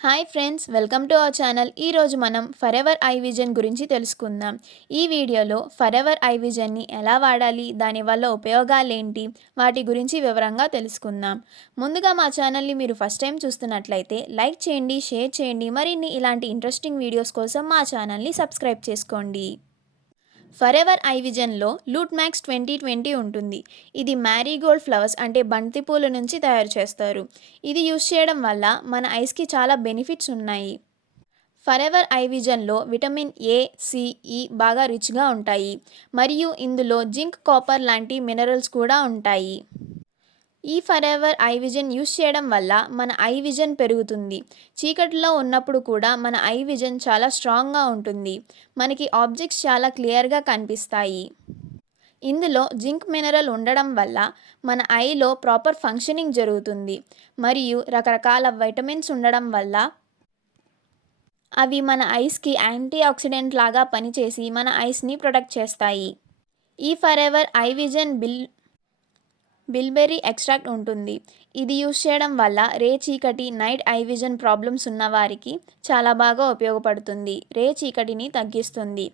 Hi friends, welcome to our channel. ఈరోజు మనం forever eye vision గురించి తెలుసుకుందాం. ఈ వీడియోలో ఫరెవర్ ఐ విజన్ని ఎలా వాడాలి, దానివల్ల ఉపయోగాలేంటి, వాటి గురించి వివరంగా తెలుసుకుందాం. ముందుగా మా ఛానల్ని మీరు ఫస్ట్ టైం చూస్తున్నట్లయితే లైక్ చేయండి, షేర్ చేయండి. మరిన్ని ఇలాంటి ఇంట్రెస్టింగ్ వీడియోస్ కోసం మా ఛానల్ని సబ్స్క్రైబ్ చేసుకోండి. ఫరెవర్ ఐ విజన్లో లూట్ మ్యాక్స్ 2020 ఉంటుంది. ఇది మ్యారీగోల్డ్ ఫ్లవర్స్ అంటే బంతిపూల నుంచి తయారు చేస్తారు. ఇది యూస్ చేయడం వల్ల మన ఐస్కి చాలా బెనిఫిట్స్ ఉన్నాయి. ఫరెవర్ ఐ విజన్లో విటమిన్ ఏ, సి, ఈ బాగా రిచ్గా ఉంటాయి. మరియు ఇందులో జింక్, కాపర్ లాంటి మినరల్స్ కూడా ఉంటాయి. ఈ ఫరెవర్ ఐ విజన్ యూస్ చేయడం వల్ల మన ఐ విజన్ పెరుగుతుంది. చీకటిలో ఉన్నప్పుడు కూడా మన ఐ విజన్ చాలా స్ట్రాంగ్గా ఉంటుంది. మనకి ఆబ్జెక్ట్స్ చాలా క్లియర్గా కనిపిస్తాయి. ఇందులో జింక్ మినరల్ ఉండడం వల్ల మన ఐలో ప్రాపర్ ఫంక్షనింగ్ జరుగుతుంది. మరియు రకరకాల వైటమిన్స్ ఉండడం వల్ల అవి మన ఐస్కి యాంటీ ఆక్సిడెంట్ లాగా పనిచేసి మన ఐస్ని ప్రొటెక్ట్ చేస్తాయి. ఈ ఫరెవర్ ఐ విజన్ బిల్బెర్రీ ఎక్స్ట్రాక్ట్ ఉంటుంది. ఇది యూస్ చేయడం వల్ల చీకటి, నైట్ ఐ విజన్ ప్రాబ్లమ్స్ ఉన్నవారికి చాలా బాగా ఉపయోగపడుతుంది. చీకటిని తగ్గిస్తుంది.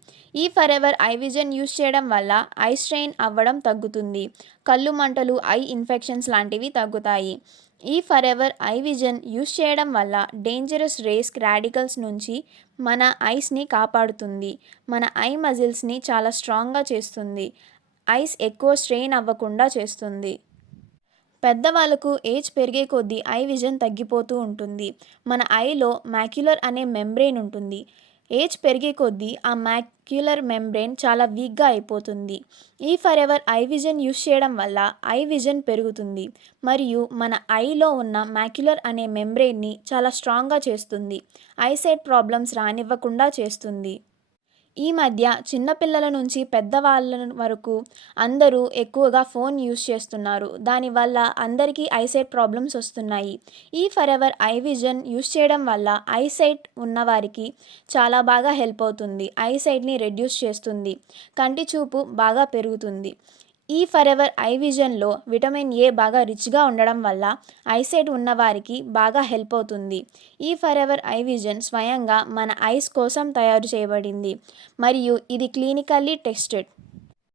ఈ ఫరెవర్ ఐ విజన్ యూస్ చేయడం వల్ల ఐ స్ట్రెయిన్ అవ్వడం తగ్గుతుంది. కళ్ళు మంటలు, ఐ ఇన్ఫెక్షన్స్ లాంటివి తగ్గుతాయి. ఈ ఫరెవర్ ఐ విజన్ యూస్ చేయడం వల్ల డేంజరస్ రాడికల్స్ నుంచి మన ఐస్ని కాపాడుతుంది. మన ఐ మజిల్స్ని చాలా స్ట్రాంగ్గా చేస్తుంది. ఐస్ ఎక్కువ స్ట్రెయిన్ అవ్వకుండా చేస్తుంది. పెద్దవాళ్ళకు ఏజ్ పెరిగే కొద్దీ ఐ విజన్ తగ్గిపోతూ ఉంటుంది. మన ఐలో మ్యాక్యులర్ అనే మెంబ్రెయిన్ ఉంటుంది. ఏజ్ పెరిగే కొద్దీ ఆ మ్యాక్యులర్ మెంబ్రెయిన్ చాలా వీక్గా అయిపోతుంది. ఈ ఫరెవర్ ఐ విజన్ యూస్ చేయడం వల్ల ఐ విజన్ పెరుగుతుంది. మరియు మన ఐలో ఉన్న మ్యాక్యులర్ అనే మెంబ్రెయిన్ని చాలా స్ట్రాంగ్గా చేస్తుంది. ఐసైట్ ప్రాబ్లమ్స్ రానివ్వకుండా చేస్తుంది. ఈ మధ్య చిన్నపిల్లల నుంచి పెద్దవాళ్ళ వరకు అందరూ ఎక్కువగా ఫోన్ యూస్ చేస్తున్నారు. దానివల్ల అందరికీ ఐసైట్ ప్రాబ్లమ్స్ వస్తున్నాయి. ఈ ఫరెవర్ ఐ విజన్ యూస్ చేయడం వల్ల ఐసైట్ ఉన్నవారికి చాలా బాగా హెల్ప్ అవుతుంది. ఐసైట్ని రెడ్యూస్ చేస్తుంది. కంటి చూపు బాగా పెరుగుతుంది. ఈ ఫరెవర్ ఐ విజన్లో విటమిన్ ఏ బాగా రిచ్గా ఉండడం వల్ల ఐసైట్ ఉన్నవారికి బాగా హెల్ప్ అవుతుంది. ఈ ఫరెవర్ ఐ విజన్ స్వయంగా మన ఐస్ కోసం తయారు చేయబడింది. మరియు ఇది క్లినికల్లీ టెస్టెడ్.